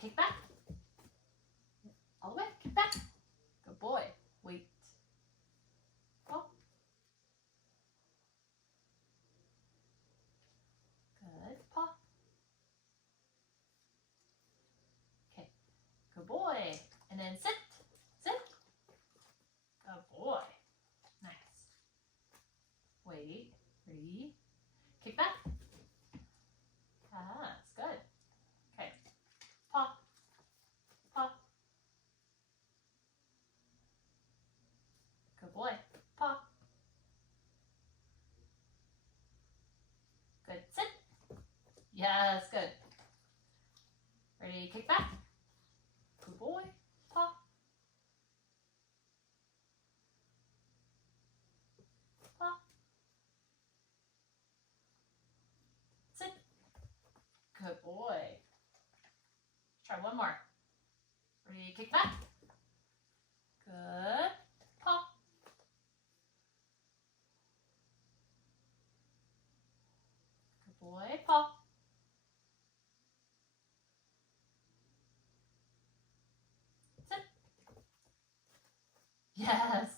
kick back. All the way, kick back. Good boy. Wait. Paw. Good. Paw. Okay. Good boy. And then sit. Sit. Good boy. Nice. Wait. Ready. Kick back. Ah, that's good. Okay. Paw. Paw. Good boy. Paw. Good. Sit. Yes, good. Ready, kick back. Good boy. Paw. Paw. Sit. Good boy. Try one more. Ready, kick back. Good. Paw. Good boy. Paw. Sit. Yes,